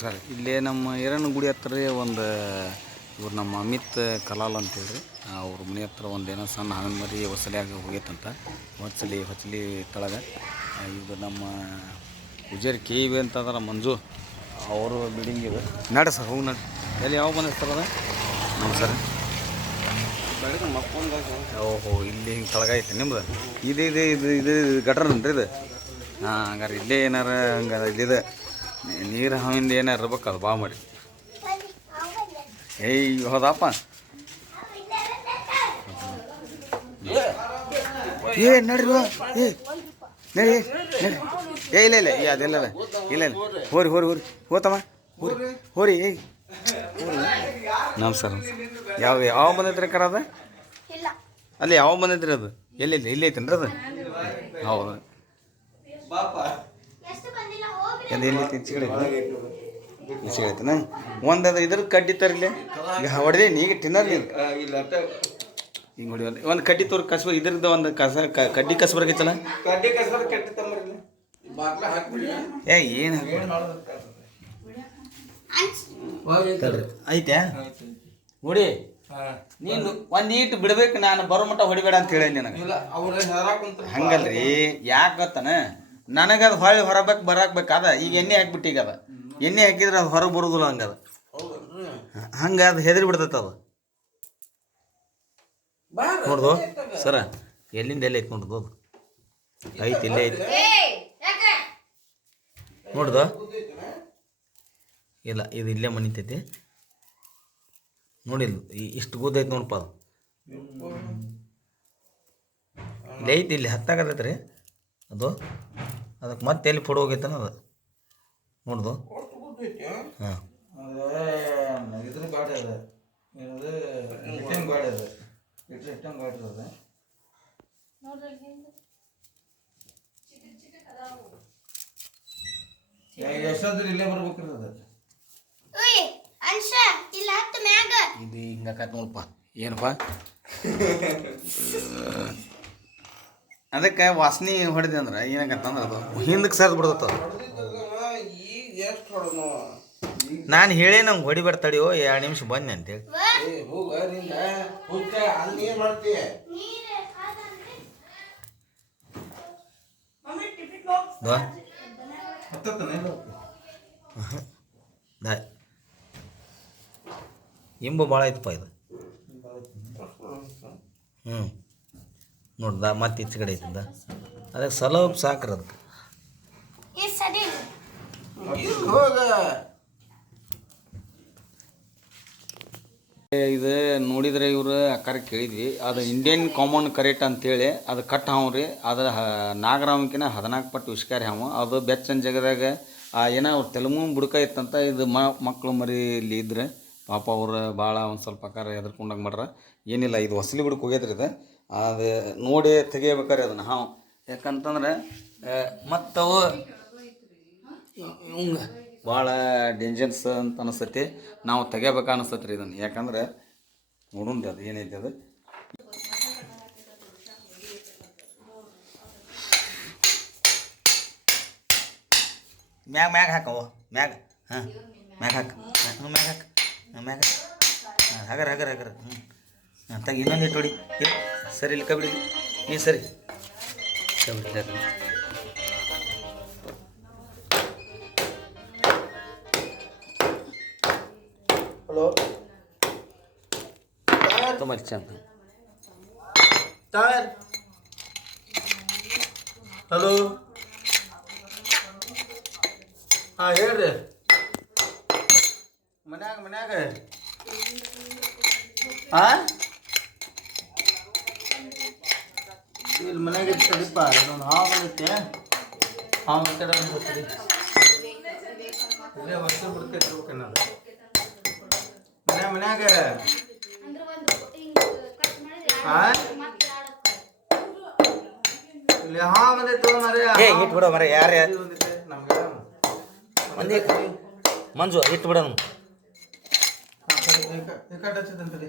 Sir ಇಲ್ಲೇ ನಮ್ಮ ಈರಣ್ಣ ಗುಡಿ ಹತ್ರ ಒಂದು ಇವ್ರು ನಮ್ಮ ಅಮಿತ್ ಕಲಾಲ್ ಅಂತೇಳಿ ಅವ್ರ ಮನೆ ಹತ್ರ ಒಂದು ಏನೋ ಸಣ್ಣ ಹಣ್ಣು ಮರಿ ಹೊಸಲಿಯಾಗಿ ಹೋಗೈತಂತ. ಹೊಸಲಿ ಹೊಸಲಿ ತಳಗ. ಇದು ನಮ್ಮ ಉಜೇರ್ ಕೆ ಇ ಬಿ ಅಂತ ಅದರ ಮಂಜು. ಅವರು ಬಿಲ್ಡಿಂಗ್ ಇದೆ. ನಡ ಸರ್ ಹೋಗಿ ನಡ. ಎಲ್ಲಿ ಯಾವ ಬಂದ ಸರ್ ಅದ? ನಮ್ಮ ಸರ್ ಓಹೋ ಇಲ್ಲಿ ಹಿಂಗೆ ತಳಗ ಐತೆ ನಿಮ್ದು? ಇದು ಇದು ಇದು ಇದು ಗಟ್ರನ್ರಿ ಇದು? ಹಾಂ ಹಂಗಾರೆ ಇಲ್ಲೇ ಏನಾರ ಹಂಗಾರೆ ಇಲ್ಲಿದೆ. ನೀರು ಹಾವಿಂದ ಏನಾರ ಇರ್ಬೇಕು ಅದು ಬಾ ಮಾಡಿ. ಏಯ್, ಹೋದಪ್ಪ. ಏ, ನಡ್ರಿ ಏ ಏ, ಇಲ್ಲ ಇಲ್ಲ, ಏ, ಅದೆಲ್ಲ ಇಲ್ಲ. ಇಲ್ಲ ಹೋರಿ ಹೋರಿ ಹೋರಿ. ಹೋತಮ್ಮ, ಹೋರಿ. ಹೋರಿ, ಏಯ್. ನಮಸ್ಕಾರ ಯಾವ ಯಾವ ಬಂದೈತ್ರಿ ಕರ ಅದ? ಅಲ್ಲಿ ಯಾವ ಬಂದೈತ್ರಿ ಅದು? ಎಲ್ಲಿಲ್ಲ ಇಲ್ಲೇ ಐತೇನ್ರಿ ಅದು? ಹೌದು. ಹೋಗ್ರಿ ಎಲ್ಲಿ ಒಂದು ಅದು ಇದ್ರ ಕಡ್ಡಿ ತರಲಿ. ಈಗ ಹೊಡೆದೇ ಈಗ ತಿನ್ನಲ್ಲ ಇಲ್ಲ ಹಿಂಗೆ ಹೊಡಿ ಒಂದು ಕಡ್ಡಿ ತೋರ್ ಕಸ ಇದ್ರದ್ದು ಒಂದು ಕಸ ಕಡ್ಡಿ ಕಡ್ಡಿ ಕಟ್ಟಿ ತಮ್ಮರಿ ಬಾಗ್ಲ ಹಾಕ್ಬಿಡಿ. ಏ ಏನು ಐತೆ ಹೊಡಿ ನೀನು ಒಂದು ಈಟ್ ಬಿಡ್ಬೇಕು ನಾನು ಬರೋ ಮಟ್ಟ ಹೊಡಿಬೇಡ ಅಂತ ಹೇಳಿ ನಿನಗ. ಹಂಗಲ್ರಿ. ಯಾಕೆ ಗೊತ್ತಾನ? ನನಗೆ ಅದು ಹೊಳ್ಳಿ ಹೊರಬೇಕು ಬರಾಕ್ಬೇಕು ಅದ. ಈಗ ಎಣ್ಣೆ ಹಾಕ್ಬಿಟ್ಟೀಗ ಈಗ ಅದ. ಎಣ್ಣೆ ಹಾಕಿದ್ರೆ ಅದು ಹೊರಗೆ ಬರೋದಿಲ್ಲ ಹಂಗದ ಹಂಗೆ ಅದು ಹೆದರಿ ಬಿಡ್ತೈತೆ ಅದು. ನೋಡ್ದು ಸರ ಎಲ್ಲಿಂದ ಎಲ್ಲಿ ಐತೆ ನೋಡ್ದು ಅದು. ಐತಿ ಇಲ್ಲೇ ಐತಿ? ನೋಡ್ದು. ಇಲ್ಲ ಇದು ಇಲ್ಲೇ ಮನಿತೈತಿ ನೋಡಿಲ್ಲ ಇಷ್ಟು ಗುದ್ದ ಐತಿ ನೋಡಪ್ಪ ಅದು. ಇಲ್ಲಿ ಐತಿ ಇಲ್ಲಿ ಹತ್ತಾಗತ್ತೈತೆ ರೀ ಅದು? ಅದಕ್ಕೆ ಮತ್ತೆ ಎಲ್ಲಿ ಫೋಟೋ ಹೋಗೈತನ ಅದು? ನೋಡ್ದು. ಹಾಂ. ಅದೇ ಇದ್ರ ಗಾಡಿ ಅದ ಏನದು ಇಟ್ಟಿನ ಗಾಡಿ ಅದ ಇಟ್ರ ಇಟ್ಟಂಗ್ ಗಾಡಿ ಅದ ಎಷ್ಟಾದ್ರೂ ಇಲ್ಲೇ ಬರ್ಬೇಕ್ರಿ ಅದ ಇದು ಹಿಂಗಾಕತ್ ನೋಡಪ್ಪ. ಏನಪ್ಪ? ಅದಕ್ಕೆ ವಾಸನೆ ಹೊಡೆದೆ ಅಂದ್ರೆ ಏನಾಗತ್ತಂದ್ರೆ ಅದು? ಹಿಂದಕ್ಕೆ ಸರ್ದು ಹೊಡೆದ ನಾನು ಹೇಳಿ ನಂಗೆ ಹೊಡಿಬೇಡ ತಡಿಯೋ, ಎರಡು ನಿಮಿಷ ಬಂದೆ ಅಂತೇಳಿ ಇಂಬು ಭಾಳ ಐತಪ್ಪ ಇದು. ಹ್ಞೂ ನೋಡ್ದ ಮತ್ತೆ ಈಚೆ ಕಡೆ ಇದ್ದ. ಅದಕ್ಕೆ ಸ್ವಲ್ಪ ಸಾಕ್ರಿ ಅದಕ್ಕೆ ಈ ಸರಿ. ಹೋಗ. ಇದು ನೋಡಿದ್ರೆ ಇವರು ಅಕ್ಕಾರ ಕೇಳಿದ್ವಿ. ಅದು ಇಂಡಿಯನ್ ಕಾಮನ್ ಕರೆಕ್ಟ್ ಅಂತೇಳಿ ಅದು ಕಟ್ ಹಾವು ರೀ. ಅದು ನಾಗರಾಮಕಿನ ಹದಿನಾಲ್ಕು ಪಟ್ಟು ವಿಷ್ಕಾರಿ ಹಾವು. ಅದು ಬೆಚ್ಚನ ಜಗದಾಗ ಆ ಏನೋ ಅವ್ರು ತೆಲುಗು ಬುಡಕ ಇತ್ತಂತ ಇದು ಮ ಮಕ್ಕಳು ಮರಿ ಇಲ್ಲಿ ಇದ್ರೆ ಪಾಪ ಅವ್ರು ಭಾಳ ಒಂದು ಸ್ವಲ್ಪ ಅಕ್ಕಾರ ಹೆದರ್ಕೊಂಡಂಗೆ ಮಾಡ್ರ. ಏನಿಲ್ಲ ಇದು ಹೊಸಲಿ ಬುಡಕ್ಕೆ ಹೋಗ್ಯದ್ರಿ ಇದು. ಅದು ನೋಡಿ ತೆಗಿಬೇಕಾರೆ ಅದನ್ನು ಹಾವು ಯಾಕಂತಂದ್ರೆ ಮತ್ತವು ಹಿಂಗ ಭಾಳ ಡೇಂಜರ್ಸ್ ಅಂತ ಅನಿಸ್ತೈತಿ. ನಾವು ತೆಗಿಬೇಕು ಅನಿಸ್ತೈತಿ ರೀ ಇದನ್ನು. ಯಾಕಂದ್ರೆ ನೋಡೋಣ ಅದು ಏನೈತೆ ಅದು. ಮ್ಯಾಗ ಮ್ಯಾಗ ಹಾಕವ ಮ್ಯಾಗ, ಹಾಂ. ಮ್ಯಾಗ ಹಾಕ. ಹ್ಞೂ ಮ್ಯಾಗ ಹಾಕ. ಮ್ಯಾಗ ಹಾಂ ಹಗರ ಹಗರ ಹಗರ ಹ್ಞೂ ಅಂತ ಇನ್ನೊಂದು ಇಟ್ಟು ಹೊಡಿ. ಸರಿ ಇಲ್ಲಿ ಕಬಡ್ಡಿ ನೀ ಸರಿ. ಕಬಡ್ಡಿ ಹಲೋ. ತುಂಬ ಚಂದ ಟೈರ್ ಹಲೋ. ಹಾಂ ಹೇಳ್ರಿ. ಮನ್ಯಾಗ ಮನ್ಯಾಗ. ಹಾಂ ಇಲ್ಲಿ ಮನೆಗೆ ಇರ್ತದಪ್ಪ ಇನ್ನೊಂದು ಹಾವು ಬಂದೈತೆ ಹಾವು ಕಡೆ ಇಲ್ಲೇ ವಸ್ತು ಬಿಡ್ತೈತೆ ಇರ್ಬೇಕನ್ನೋದು ಮನ್ಯಾಗ? ಮನ್ಯಾಗ ಇಲ್ಲಿ ಹಾ ಬಂದೈತು ಮರೆ ಏ ಇಟ್ ಬಿಡೋ ಮರ ಯಾರು ನಮ್ಗೆ. ಮಂದಿ ಮಂಜು ಇಟ್ಟು ಬಿಡೋಣ ಏಕಾಟ ಹಚ್ಚದಂತಲ್ಲಿ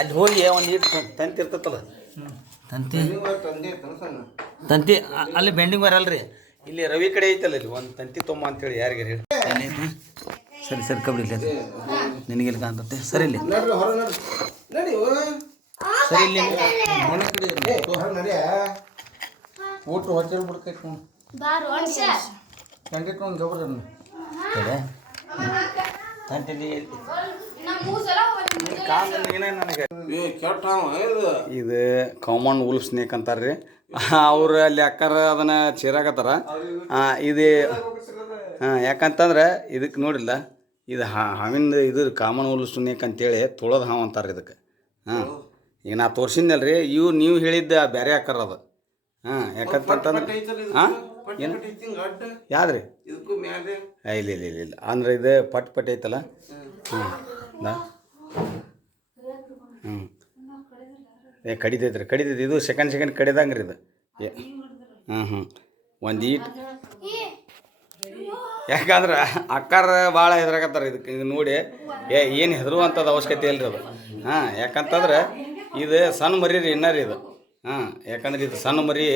ಅಲ್ಲಿ ಹೋಗಿ ಒಂದು ಇಟ್ಟು ತಂತಿ ಇರ್ತೈತಲ್ಲ ತಂತಿ? ತಂತಿ ಅಲ್ಲಿ ಬೆಂಡಿಂಗ್ ಬರಲ್ರಿ ಇಲ್ಲಿ ರವಿ ಕಡೆ ಐತಲ್ಲ ಇಲ್ಲಿ ಒಂದು ತಂತಿ ತೊಂಬ ಅಂತೇಳಿ ಯಾರಿಗೆ ಹೇಳಿ. ಸರಿ ಸರಿ ಕಬಡ್ಡಿ ಇಲ್ಲಿ ಅದು. ನಿನಗೆ ಇಲ್ಲಿ ಕಾಣ್ತತೆ. ಸರಿ ಇಲ್ಲಿ. ಸರಿ ಇಲ್ಲಿ ಮನೆ ಕಡೆ ಇರ್ಲಿ. ಹೊರ ನಡಿಯ ಊಟ ಹೋಟೆಲ್ ಬಿಡ್ಕೈತೆ ಖಂಡಿತ ಒಂದು ಜಬರ್ ಕಡೆ. ಇದು ಕಾಮನ್ ಉಲ್ಫ್ ಸ್ನೇಕ್ ಅಂತಾರ್ರಿ. ಅವ್ರು ಅಲ್ಲಿ ಅಕ್ಕಾರ ಅದನ್ನ ಚೀರಾಕತ್ತಾರ. ಇದು ಹಾಂ ಯಾಕಂತಂದ್ರೆ ಇದಕ್ಕೆ ನೋಡಿಲ್ಲ, ಇದು ಹಾವಿಂದ ಇದು ಕಾಮನ್ ಉಲ್ಫ್ ಸ್ನೇಕ್ ಅಂತೇಳಿ ತುಳದ ಹಾವು ಅಂತಾರೆ ಇದಕ್ಕೆ ಹಾಂ, ಈಗ ನಾ ತೋರ್ಸಿದ್ನಲ್ರಿ, ಇವು ನೀವು ಹೇಳಿದ್ದ ಬೇರೆ ಅಕ್ಕಾರ ಅದು. ಹಾಂ ಯಾಕಂತಂದ್ರೆ ಹಾಂ ಏನು? ಯಾವ್ದ್ರಿ? ಇಲ್ಲ ಇಲ್ಲ ಇಲ್ಲ ಇಲ್ಲ. ಅಂದ್ರೆ ಇದು ಪಟ್ ಪಟ್ ಐತಲ್ಲ? ನಾ ಹ್ಞೂ ಏ, ಕಡಿತೈತ್ರಿ ಕಡಿತೈತಿ ಇದು ಸೆಕೆಂಡ್ ಸೆಕೆಂಡ್ ಕಡಿದಂಗೆ ರೀ ಇದು. ಏ ಹ್ಞೂ ಹ್ಞೂ ಒಂದು ಈಟ್. ಯಾಕಂದ್ರೆ ಅಕ್ಕಾರ ಭಾಳ ಹೆದ್ರಾಕತ್ತಾರ ಇದಕ್ಕೆ ಇದು ನೋಡಿ. ಏ, ಏನು ಹೆದರುವಂಥದ್ದು ಅವಶ್ಯಕತೆ ಇಲ್ರಿ ಅದು. ಹಾಂ, ಯಾಕಂತಂದ್ರೆ ಇದು ಸಣ್ಣ ಮರಿ ರೀ ಇನ್ನೂ ರೀ ಇದು. ಹಾಂ, ಯಾಕಂದ್ರೆ ಇದು ಸಣ್ಣ ಮರಿ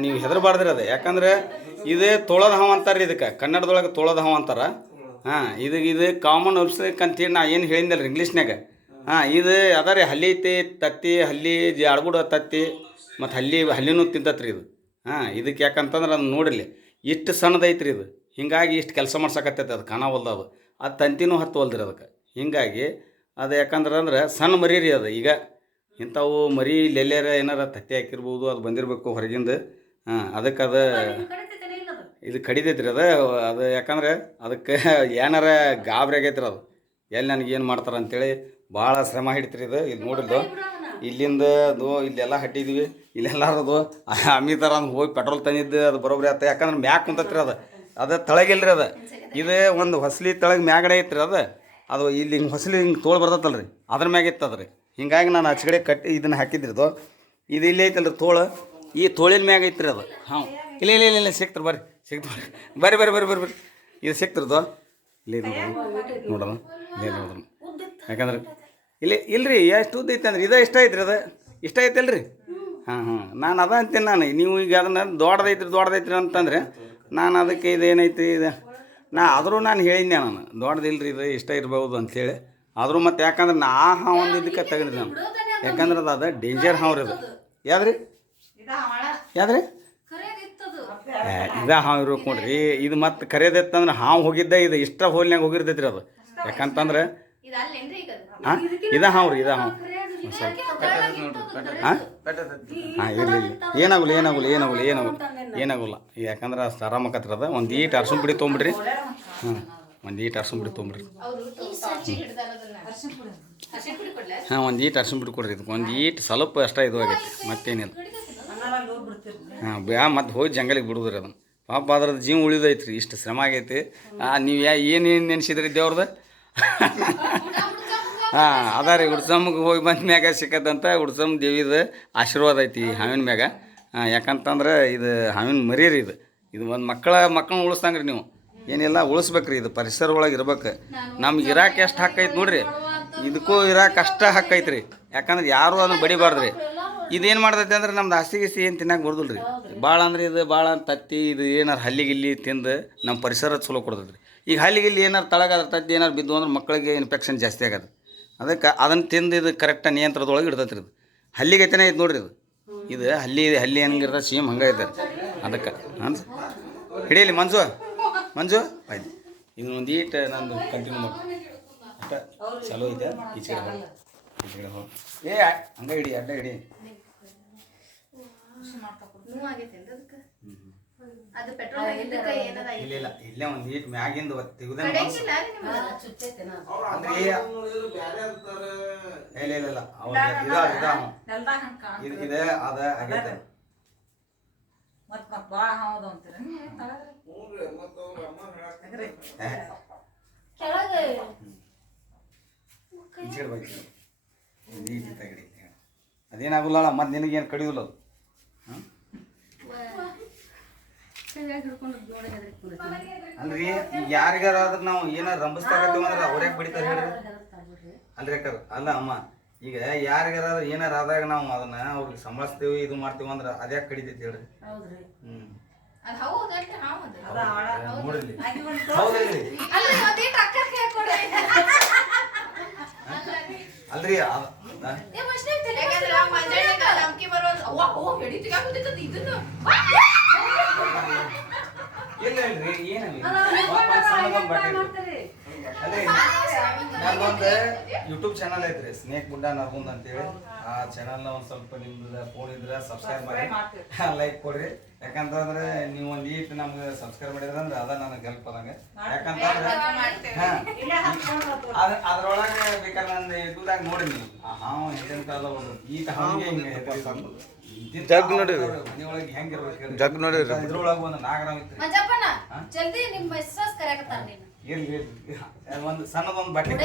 ನೀವು ಹೆದರಬಾರ್ದ್ರಿ ಅದು. ಯಾಕಂದ್ರೆ ಇದು ತೊಳದ ಹಾವು ಅಂತಾರೆ ಇದಕ್ಕೆ. ಕನ್ನಡದೊಳಗೆ ತೊಳದ ಹಾವು ಅಂತಾರ. ಹಾಂ, ಇದು ಇದು ಕಾಮನ್ ವೆಬ್ಸೈಟ್ ಅಂತೇಳಿ ನಾ ಏನು ಹೇಳಿದ್ದಲ್ಲ ರೀ ಇಂಗ್ಲೀಷ್ನಾಗ ಹಾಂ, ಇದು ಅದ ರೀ, ಹಲ್ಲಿ ಐತಿ, ತತ್ತಿ, ಹಲ್ಲಿ ಜಾಡ್ಗುಡ ತತ್ತಿ, ಮತ್ತು ಹಲ್ಲಿ, ಹಲ್ಲಿನೂ ತಿಂತತ್ರಿ ಇದು. ಹಾಂ, ಇದಕ್ಕೆ ಯಾಕಂತಂದ್ರೆ ಅದು ನೋಡಿರಲಿ ಇಷ್ಟು ಸಣ್ಣದೈತ್ರಿ ಇದು. ಹಿಂಗಾಗಿ ಇಷ್ಟು ಕೆಲಸ ಮಾಡ್ಸಕತ್ತೈತೆ ಅದು ಕಾಣವಲ್ದು ಅದು. ಅದು ತಂತಿನೂ ಹತ್ತುವಲ್ದ್ರಿ ಅದಕ್ಕೆ. ಹಿಂಗಾಗಿ ಅದು ಯಾಕಂದ್ರೆ ಅಂದ್ರೆ ಸಣ್ಣ ಮರಿ ರೀ ಅದು ಈಗ. ಇಂಥವು ಮರಿ ಲೆಲ್ಲೆರ ಏನಾರ ತತ್ತಿ ಹಾಕಿರ್ಬೋದು, ಅದು ಬಂದಿರಬೇಕು ಹೊರಗಿಂದ. ಹಾಂ, ಅದಕ್ಕೆ ಅದು ಇದು ಕಡಿತೈತ್ರಿ ಅದು. ಅದು ಯಾಕಂದ್ರೆ ಅದಕ್ಕೆ ಏನಾರ ಗಾಬರಿ ಆಗೈತ್ರಿ ಅದು. ಎಲ್ಲಿ ನನಗೇನು ಮಾಡ್ತಾರೆ ಅಂತೇಳಿ ಭಾಳ ಶ್ರಮ ಹಿಡಿತ್ರಿ ಇದು ಇಲ್ಲಿ ನೋಡಿದ್ದು. ಇಲ್ಲಿಂದ ಅದು ಇಲ್ಲೆಲ್ಲ ಹಟ್ಟಿದ್ವಿ ಇಲ್ಲೆಲ್ಲಾರದು. ಅಮ್ಮಿ ಥರ ಅಂದ್ ಹೋಗಿ ಪೆಟ್ರೋಲ್ ತಂದಿದ್ದು ಅದು ಬರೋಬ್ರಿ ಆಯ್ತು ಯಾಕಂದ್ರೆ ಮ್ಯಾಕ್ ಕುಂತತ್ರಿ ಅದು. ಅದು ತಳಗಿಲ್ರಿ ಅದು. ಇದು ಒಂದು ಹೊಸಲಿ ತಳಗ ಮ್ಯಾಗಡೆ ಐತ್ರಿ ಅದು. ಅದು ಇಲ್ಲಿ ಹಿಂಗೆ ಹೊಸಲಿ ಹಿಂಗೆ ತೋಳು ಬರ್ತೈತಲ್ಲ ರೀ ಅದ್ರ ಮ್ಯಾಗ ಇತ್ತದ ರೀ ಹಿಂಗಾಗಿ ನಾನು ಆಚೆ ಕಟ್ಟಿ ಇದನ್ನು ಹಾಕಿದ್ರಿ ಇದು. ಇದು ಇಲ್ಲಿ ಐತಲ್ರಿ ತೋಳು. ಈ ತೋಳಿನ ಮ್ಯಾಗ ಐತ್ರಿ ಅದು. ಹಾಂ ಇಲ್ಲ ಇಲ್ಲ ಇಲ್ಲ ಇಲ್ಲ ಸಿಕ್ತ್ರಿ ಬರ್ರಿ ಸಿಕ್ತು ಬರ್ರಿ. ಬರ್ರಿ ಬರ್ರಿ ಬರ್ರಿ ಬರ್ರಿ. ಇದು ಸಿಕ್ತಿರ್ದು ಇಲ್ಲಿ ನೋಡೋಣ ನೋಡೋಣ. ಇಲ್ಲಿ ನೋಡೋಣ. ಯಾಕಂದ್ರೆ ಇಲ್ಲಿ ಇಲ್ರಿ, ಎಷ್ಟು ಉದ್ದ ಐತೆ ಅಂದ್ರೆ ಇದು ಇಷ್ಟ ಐತ್ರಿ ಅದು. ಇಷ್ಟ ಐತಲ್ರಿ ಹಾಂ ಹಾಂ. ನಾನು ಅದ ಅಂತೀನಿ ನಾನು. ನೀವು ಈಗ ಅದನ್ನ ದೊಡ್ಡದೈತ್ರಿ ದೊಡ್ಡದೈತ್ರಿ ಅಂತಂದ್ರೆ ನಾನು ಅದಕ್ಕೆ ಇದೇನೈತಿ ಇದು? ನಾ ಆದರೂ ನಾನು ಹೇಳಿದ್ದೆ ನಾನು. ದೊಡ್ಡದಿಲ್ರಿ, ಇದು ಇಷ್ಟ ಇರ್ಬೋದು ಅಂಥೇಳಿ ಆದರೂ ಮತ್ತೆ ಯಾಕಂದ್ರೆ ನಾ ಹಾವು ಒಂದು ಇದಕ್ಕೆ ತೆಗೆದ್ರಿ ನಾನು. ಯಾಕಂದ್ರೆ ಅದು ಅದು ಡೇಂಜರ್ ಹಾವ್ರಿ ಅದು. ಯಾವ್ದ್ರಿ? ಯಾವ್ದ್ರಿ? ಇದ ಹಾವು ಇರ್ಬೇಕು ನೋಡ್ರಿ. ಇದು ಮತ್ತೆ ಕರೆಯದಿತ್ತಂದ್ರೆ ಹಾವು ಹೋಗಿದ್ದೆ, ಇದು ಇಷ್ಟ ಹೋಲ್ನಾಗ ಹೋಗಿರ್ತೈತ್ರಿ ಅದು. ಯಾಕಂತಂದ್ರೆ ಇದ ಹಾವು ರೀ ಇದ ಹಾಂ ಹಾಂ. ಇರಲಿ ಏನಾಗಲ್ಲ ಏನಾಗಲ್ಲ ಏನಾಗಲ್ಲ ಏನಾಗಲ್ಲ. ಏನಾಗಲ್ಲ. ಯಾಕಂದ್ರೆ ಅಷ್ಟು ಆರಾಮ ಅದ ಒಂದು ಈಟ್ ಅರ್ಶಿನ ಪುಡಿ ತೊಗೊಂಬಿಡ್ರಿ ಹ್ಞೂ ಒಂದು ಈಟ್ ಅರ್ಶಿನ ಪುಡಿ ತೊಗೊಂಬಿಡ್ರಿ ಹಾಂ ಒಂದು ಈಟ್ ಅರ್ಶಿನ ಪುಡಿ ಕೊಡ್ರಿ ಇದಕ್ಕೆ. ಒಂದು ಈಟ್ ಸ್ವಲ್ಪ ಅಷ್ಟ ಇದು ಆಗೈತಿ. ಮತ್ತೇನಿಲ್ಲ. ಹಾಂ ಬ್ಯಾ ಮತ್ತೆ ಹೋಗಿ ಜಂಗಲಿಗೆ ಬಿಡುದ್ರಿ ಅದನ್ನು. ಪಾಪ ಅದ್ರದ್ದು ಜೀವ ಉಳಿದೈತ್ರಿ. ಇಷ್ಟು ಶ್ರಮ ಆಗೈತಿ. ನೀವು ಯಾ ಏನೇನು ನೆನೆಸಿದ್ರಿ ದೇವ್ರದ್ದು ಹಾಂ, ಅದ ರೀ, ಉಡ್ಸಮ್ಗೆ ಹೋಗಿ ಬಂದ ಮ್ಯಾಗ ಸಿಕ್ಕದಂತ ಉಡ್ಸಮ್ ದೇವಿದ ಆಶೀರ್ವಾದ ಐತಿ ಹಾವಿನ ಮ್ಯಾಗ. ಯಾಕಂತಂದ್ರೆ ಇದು ಹಾವಿನ ಮರಿ ರೀ ಇದು. ಇದು ಒಂದು ಮಕ್ಕಳ, ಮಕ್ಕಳನ್ನ ಉಳಿಸ್ದಂಗೆ ನೀವು. ಏನಿಲ್ಲ, ಉಳಿಸ್ಬೇಕ್ರಿ ಇದು ಪರಿಸರ ಒಳಗೆ ಇರ್ಬೇಕು. ನಮ್ಗೆ ಇರಾಕೆ ಎಷ್ಟು ಹಕ್ಕೈತೆ ನೋಡ್ರಿ. ಇದಕ್ಕೂ ಇರಾಕೆ ಅಷ್ಟ ಹಕ್ಕೈತಿ ರೀ. ಯಾಕಂದ್ರೆ ಯಾರು ಅದನ್ನು ಬಡಿಬಾರ್ದು ರೀ. ಇದೇನು ಮಾಡ್ತೈತೆ ಅಂದ್ರೆ ನಮ್ದು ಹಸಿ ಗಿಸಿ ಏನು ತಿನ್ನಕ್ಕೆ ಬರ್ದಿಲ್ಲ ರೀ ಭಾಳ ಅಂದ್ರೆ ಇದು ಭಾಳ ತತ್ತಿ, ಇದು ಏನಾರು ಹಲ್ಲಿಗಿಲ್ಲಿ ತಿಂದು ನಮ್ಮ ಪರಿಸರ ಚಲೋ ಕೊಡ್ತೈತೆ ರೀ ಈಗ ಹಲ್ಲಿಗೆ ಇಲ್ಲಿ ಏನಾರು ತಳಗಾದ ತದ್ದು ಏನಾರು ಬಿದ್ದು ಅಂದ್ರೆ ಮಕ್ಕಳಿಗೆ ಇನ್ಫೆಕ್ಷನ್ ಜಾಸ್ತಿ ಆಗೋದು. ಅದಕ್ಕೆ ಅದನ್ನು ತಿಂದು ಇದು ಕರೆಕ್ಟ್ ನಿಯಂತ್ರಣದೊಳಗೆ ಇಡ್ತೈತೆ ಇದು. ಹಲ್ಲಿಗೈತೆನೇ ಐತೆ ನೋಡ್ರಿ ಇದು. ಇದು ಹಲ್ಲಿ ಹಲ್ಲಿ ಹೆಂಗಿರ್ತದೆ ಸೇಮ್ ಹಂಗೆ ಐತೆ ಅದಕ್ಕೆ ಹಾಂ ಹಿಡಿಯಲಿ ಮಂಜು ಮಂಜು. ಆಯ್ತು. ಇನ್ನು ಒಂದು ಈಟ್ ನಂದು ಕಂಟಿನ್ಯೂ ಮಾಡಿ. ಅಷ್ಟ ಚಲೋ ಇದೆ ಈಚೆ ಕಡೆ ಏ, ಹಂಗೆ ಹಿಡಿ, ಅಡ್ಡ ಹಿಡಿ. ಅದು ಪೆಟ್ರೋಲ್ ಏನದ ಇಲ್ಲ ಇಲ್ಲ ಇಲ್ಲೇ ಒಂದು ಈಟ್ ಮ್ಯಾಗಿಂದ ತೆಗ್ದೆ ಕಡೆಗಿಲ್ಲ ಅಂದ್ರೆ ಇಲ್ಲ ಇಲ್ಲ ಇಲ್ಲ. ಅವ ಇದ ಇದ ಅವ. ಇದು ಇದೆ ಅದ ಆಗೈತೆ. ಗಿಡಿ ಅದೇನಾಗಲ್ಲ ಮತ್ತೆ ನಿನಗೇನು ಕಡಿಯೋಲ್ಲ ಅದು ಹಾಂ ಅಲ್ರಿ ಈಗ ಯಾರಿಗಾರ ಆದ್ರೆ ನಾವು ಏನಾರ ರಂಬಿಸ್ತಾ ಅಂದ್ರೆ ಅವ್ರ್ಯಾಕೆ ಬಿಡ್ತಾರೆ ಹೇಳ್ರಿ ಅಲ್ರಿ ಅಕ್ಕ ಅಲ್ಲ ಅಮ್ಮ ಈಗ ಯಾರಿಗಾರ ಏನಾರ ಆದಾಗ ನಾವು ಅದನ್ನ ಅವ್ರಿಗೆ ಸಂಭಾಳಿಸ್ತೀವಿ ಇದು ಮಾಡ್ತೀವಿ ಅಂದ್ರೆ ಅದ್ಯಾಕೆ ಕಡಿತೈತಿ ಹೇಳ್ರಿ? ಹೌದ್ರಿ. ಹ್ಮ್. ಹೌದಲ್ರಿ ಹಾವದು ಅದ ಇಲ್ಲ ಇಲ್ರಿ ಏನಿಲ್ಲ ನಂದೊಂದು ಯೂಟ್ಯೂಬ್ ಚಾನಲ್ ಐತ್ರಿ ಸ್ನೇಕ್ ಗುಂಡ ನರ್ಗುಂದ್ ಅಂತೇಳಿ. ಆ ಚಾನಲ್ನ ಒಂದ್ ಸ್ವಲ್ಪ ನಿಮ್ದು ಫೋನ್ ಇದ್ರೆ ಸಬ್ಸ್ಕ್ರೈಬ್ ಮಾಡಿ. ಲೈಕ್ ಕೊಡ್ರಿ. ಯಾಕಂತಂದ್ರೆ ನೀವು ಒಂದ್ ಈಟ್ ನಮ್ಗೆ ಸಬ್ಸ್ಕ್ರೈಬ್ ಮಾಡಿದ್ರೆ ಅಂದ್ರೆ ಅದ ನನಗೆ ಗೆಲ್ಪ್ ಅದಂಗ ಯಾಕಂತಂದ್ರೆ ಹೋಗ್ತು. ಅದ್ ಅದ್ರೊಳಗೆ ಬೇಕಾದ್ರೆ ನನ್ನ ಯೂಟ್ಯೂಬ್ದಾಗ ನೋಡಿ ನೀವು ಆ ಹಾವು ಎಂತೆಂತ ಅದ ಒಂದು ಈಟ ಹಾವಿಗೆ ಹಿಂಗೆ ಜಗ್ ನೋಡಿ ಮನೆಯೊಳಗೆ ಹೆಂಗಿರ್ಬೇಕು ಜಗ್ ನೋಡಿರಿ. ಇದ್ರೊಳಗೆ ಒಂದು ನಾಗರಾವ್ ಇತ್ತು ಜಲ್ದಿ ನಿಮ್ ಮೆಸೇಜ್ ಕರೆಯಕತ್ತಾರ ನೀನು. ಇರ್ಲಿ ಒಂದು ಸಣ್ಣದೊಂದು ಬಟ್ಟೆ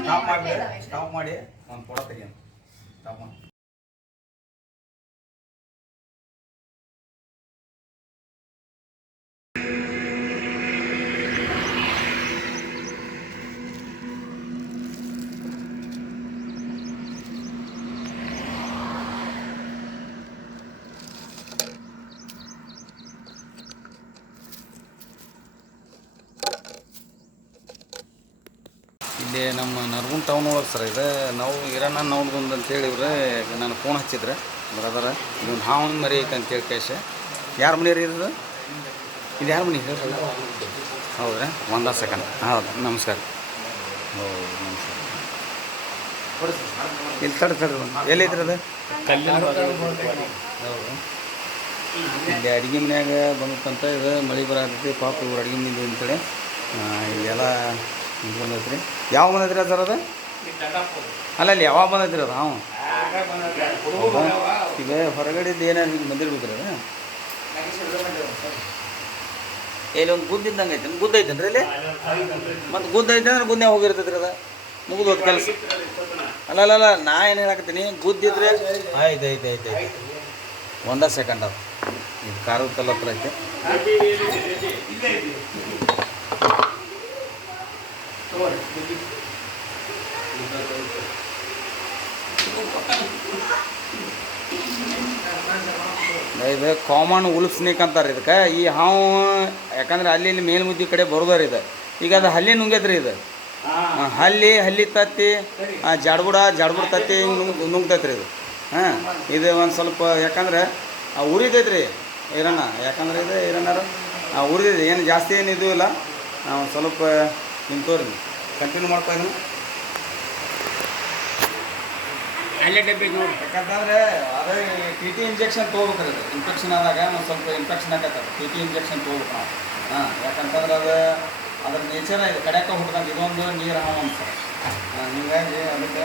ಸ್ಟಾಪ್ ಮಾಡಿ ಸ್ಟಾಪ್ ಮಾಡಿ ಒಂದು ಫೋಟೋ ತೆಗಿಯೋಣ ಸ್ಟಾಪ್ ನಮ್ಮ ನರಗುಂದ ಟೌನ್ ಒಳಗೆ ಸರ್ ಇದೆ. ನಾವು ಇರಣ್ಣ ನೋಡ್ಕೊಂಡ್ ಅಂತೇಳಿ ಇವ್ರೆ, ನಾನು ಫೋನ್ ಹಚ್ಚಿದ್ರೆ ಬ್ರದರ ಇದು ಹಾವಿನ ಮರಿ ಐತೆ ಅಂತೇಳಿ ಕೇಶ ಯಾರ ಮನೆ ರೀ ಇದು ಇದು ಯಾರ ಮನೆ? ಹೌದ್ರಾ? ಒಂದ ಸೆಕೆಂಡ್ ಹೌದು, ನಮಸ್ಕಾರ. ಹೌದು ನಮಸ್ಕಾರ. ಇಲ್ಲಿ ತಡ ತಡ. ಎಲ್ಲಿದ್ರಿ ಅದು ಇಲ್ಲಿ ಅಡುಗೆ ಮನ್ಯಾಗ ಬಂದತ್ತಂತ ಇದು ಮಳೆ ಬರತೈತಿ, ಪಾಪ ಇವ್ರು ಅಡುಗೆ ಮನೆ ಅಂತೇಳಿ. ಇಲ್ಲೆಲ್ಲ ಇದು ಬಂದೈತ್ರಿ? ಯಾವ ಬಂದೈತ್ರಿ ಸರ್ ಅದು? ಅಲ್ಲ, ಅಲ್ಲಿ, ಯಾವಾಗ ಬಂದೈತ್ರಿ ಅದು? ಹಾಂ. ಈಗ ಹೊರಗಡೆದು ಏನಾರು ಹಿಂಗೆ ಬಂದಿರ್ಬೇಕ್ರಿ ಅದು? ಇಲ್ಲಿ ಒಂದು ಗುದ್ದ ಇದ್ದಂಗೆ ಐತೆ ಗುದ್ದ ಐತೇನ್ರಿ ಇಲ್ಲಿ ಮತ್ತು ಗುದ್ದ ಐತೆ ಅಂದ್ರೆ ಗುದ್ದೆ ಹೋಗಿರ್ತೈತ್ರಿ ಅದು. ಮುಗಿದು ಹೋದ ಕೆಲಸ. ಅಲ್ಲ ಅಲ್ಲ ಅಲ್ಲ, ನಾ ಏನು ಹೇಳಕತ್ತೀನಿ? ಗುದ್ದಿದ್ರೆ ಆಯ್ತು ಆಯ್ತು ಆಯ್ತು ಆಯ್ತು. ಒಂದ ಸೆಕೆಂಡ್ ಅದು. ಇದು ಕಾರು ಕಲ್ಲ ಹತ್ರ ಇದು ಕಾಮನ್ ಉಲ್ಫ್ ಸ್ನೇಕ್ ಅಂತಾರೆ ಇದಕ್ಕೆ. ಈ ಹಾವು ಯಾಕಂದ್ರೆ ಅಲ್ಲಿ ಇಲ್ಲಿ ಮೇಲ್ಮುದ್ದಿ ಕಡೆ ಬರೋದಾರ ಇದು. ಈಗ ಅದು ಹಲ್ಲಿ ನುಂಗೈತ್ರಿ ಇದು. ಹಲ್ಲಿ ಹಲ್ಲಿ ತತ್ತಿ ಆ, ಜಾಡ್ಬುಡ ಜಾಡ್ಬುಡ ತತ್ತಿ ಹಿಂಗೆ ನುಂಗ್ ನುಂಗ್ತೈತ್ರಿ ಇದು. ಹಾಂ ಇದು ಒಂದು ಸ್ವಲ್ಪ ಯಾಕಂದ್ರೆ ಆ ಉರಿತೈತ್ರಿ ಇರೋಣ ಯಾಕಂದ್ರೆ ಇದು ಇರೋನಾರು ಆ ಉರಿದೈತೆ ಏನು ಜಾಸ್ತಿ ಏನು ಇದು ಇಲ್ಲ. ಒಂದ್ ಸ್ವಲ್ಪ ನಿಂತೋರಿ ಕಂಟಿನ್ಯೂ ಮಾಡ್ತಾ ಇದ್ದೀನಿ ಅಲ್ಲೇ ಡಬ್ಬಿ ನೋಡಿ. ಯಾಕಂತಂದ್ರೆ ಅದೇ ಟಿ ಟಿ ಇಂಜೆಕ್ಷನ್ ತೊಗೋಬೇಕ್ರಿ ಅದು. ಇನ್ಫೆಕ್ಷನ್ ಆದಾಗ ಒಂದು ಸ್ವಲ್ಪ ಇನ್ಫೆಕ್ಷನ್ ಆಗತ್ತೆ ಟಿ ಟಿ ಇಂಜೆಕ್ಷನ್ ತೊಗೋಬೇಕು ನಾವು. ಹಾಂ ಯಾಕಂತಂದ್ರೆ ಅದು ಅದ್ರ ನೇಚರ್ ಇದು. ಕಡೆಕ ಹುಡ್ದಂಗೆ ಇದೊಂದು ನೀರು ಹಾವು ಅಂತ ಹೀಗಾಗಿ ಅದಕ್ಕೆ?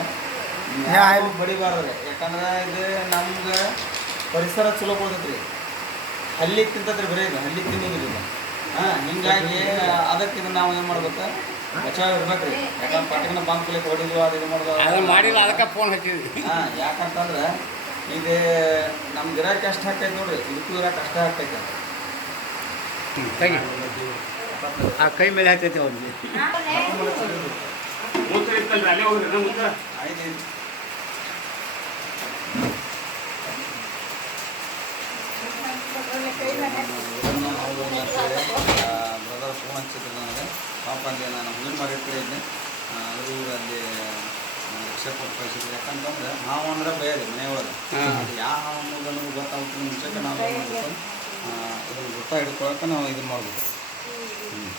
ಯಾರು ಬಡಿಬಾರ್ದು ರೀ. ಯಾಕಂದ್ರೆ ಇದು ನಮ್ಗೆ ಪರಿಸರ ಚಲೋ ಕೊಡ್ತೈತ್ರಿ. ಹಲ್ಲಿ ತಿಂತದ್ರಿ ಬರೀ ಇದು. ಹಲ್ಲಿ ತಿನ್ನೋದಿಲ್ಲ ಹಾಂ ಹೀಗಾಗಿ ಅದಕ್ಕೆ ಇದನ್ನು ನಾವು ಏನು ಮಾಡ್ಬೇಕು? ಬಚಾವ್ ಇರ್ಬೇಕ್ರಿ ಯಾಕಂದ್ರೆ ಪಟ್ಟಣ ಬಂದ್ ಹೊಡಿದ್ವು ಅದು ಇದು ಮಾಡೋದು ಅದನ್ನ ಮಾಡಿಲ್ಲ ಅದಕ್ಕೆ ಫೋನ್ ಹಚ್ಚಿದ್ವಿ. ಹಾ ಯಾಕಂತಂದ್ರೆ ಇದು ನಮ್ಮ ಗಿರಾಕಿ ಅಷ್ಟು ಹಾಕೈತೆ ನೋಡ್ರಿ ಇದಕ್ಕೂ ಇರಾಕ ಕಷ್ಟ ಹಾಕೈತೆ. ಆ ಕೈ ಮೇಲೆ ಹತ್ತೈತೆ ಅವ್ರಿಗೆ ಬ್ರದರ್ ಫೋನ್ ಹಚ್ಚಿದ್ರು ನನಗೆ. ಪಾಪ ಅಲ್ಲಿ ನಾನು ಮುಂದಿನ ಮಾರಿ ಇಟ್ಟಿದ್ದೆ ಅದು ಅಲ್ಲಿ ರಕ್ಷೆ ಕೊಟ್ಟು ಕಳಿಸಿದ್ರು. ಯಾಕಂತಂದ್ರೆ ಹಾವು ಅಂದ್ರೆ ಬೇರೆ ಮನೆಯೊಳಗೆ. ಅದು ಯಾವ ಹಾವು ಅನ್ನೋದು ನಮ್ಗೆ ಗೊತ್ತಾಗುತ್ತೆ. ಮುಂಚೆಗೆ ನಾವು ಏನು ಮಾಡ್ಬೇಕು ಇದನ್ನು ಗೊತ್ತ ಹಿಡ್ಕೊಳಕ್ಕೆ ನಾವು ಇದನ್ನು ಮಾಡ್ಬೇಕು ಹ್ಞೂ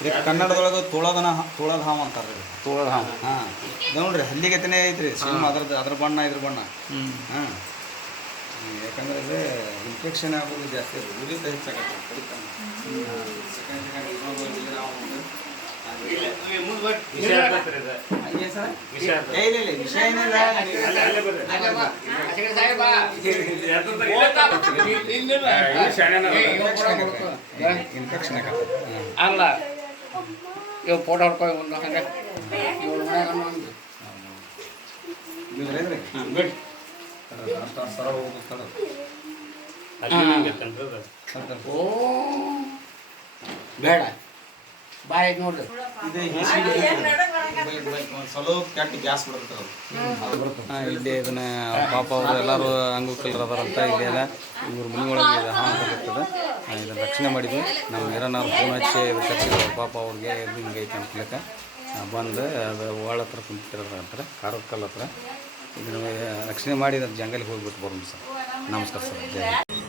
ಇದಕ್ಕೆ ಕನ್ನಡದೊಳಗೆ ತುಳದನ ತುಳದ ಹಾವು ಅಂತಾರೆ ರೀ. ತೋಳದ ಹಾವು. ಹಾಂ. ನೋಡ್ರಿ ಹಲ್ಲಿಗೆತನೇ ಐತ್ರಿ. ಸೇಮ್ ಅದ್ರದ್ದು ಅದ್ರ ಬಣ್ಣ ಇದ್ರ ಬಣ್ಣ. ಹ್ಞೂ ಹಾಂ. ಯಾಕಂದ್ರೆ ಇನ್ಫೆಕ್ಷನ್ ಆಗೋದು ಜಾಸ್ತಿ ಅದು ಉರಿತ ಹೆಚ್ಚಾಗತ್ತೆ. ಕಡಿತಾನೆ ಸೆಕೆಂಡ್ ಸೆಕೆಂಡ್ ನಾವು ಹಂಗೆ. ಸರ್. ಇಲ್ಲ ವಿಷಯ ಏನಿಲ್ಲ ಇನ್ಫೆಕ್ಷನ್ ಆಗತ್ತೆ ಅಲ್ಲ ಇವ್ ಫೋಟೋ ಹೊಡ್ಕೊಂಡು ಒಂದು ಹಂಗೆ ಇವ್ರ ಮನ್ಯಾಗ ಹಾಂ ಬಿಡಿ ಅಷ್ಟು ಸರ ಹೋಗ್ಬೇಕು ತಡ ಓ ಬೇಡ. ಬಾಯ್ ನೋಡ್ರಿ. ಇಲ್ಲಿ ಇದನ್ನ ಪಾಪ ಅವರು ಎಲ್ಲರೂ ಅಂಗವಿಕಲರು ಅದಾರಂತ ಇಲ್ಲೆಲ್ಲ ಇವ್ರ ಮನೆ ಒಳಗೆ ಇದು. ಬರ್ತದೆ. ಇದನ್ನ ರಕ್ಷಣೆ ಮಾಡಿದ್ವಿ. ನಮ್ಮ ಏನಾರು ಫೋನ್ ಹಚ್ಚಿ ಕರ್ಸಿದ್ರು ಪಾಪ ಅವ್ರಿಗೆ ಇದು ಹಿಂಗೈತೆ ಅಂತ ಬಂದು ಅದು ಒಳ ಹತ್ರ ಕುಂತಿರೋದ್ರ ಅಂತಾರೆ ಕಾರದ ಕಲ್ಲ ಹತ್ರ ಇದನ್ನ ರಕ್ಷಣೆ ಮಾಡಿ ಜಂಗಲಿಗೆ ಹೋಗ್ಬಿಟ್ಟು ಬರೋಣ ಸರ್ ನಮಸ್ಕಾರ ಸರ್.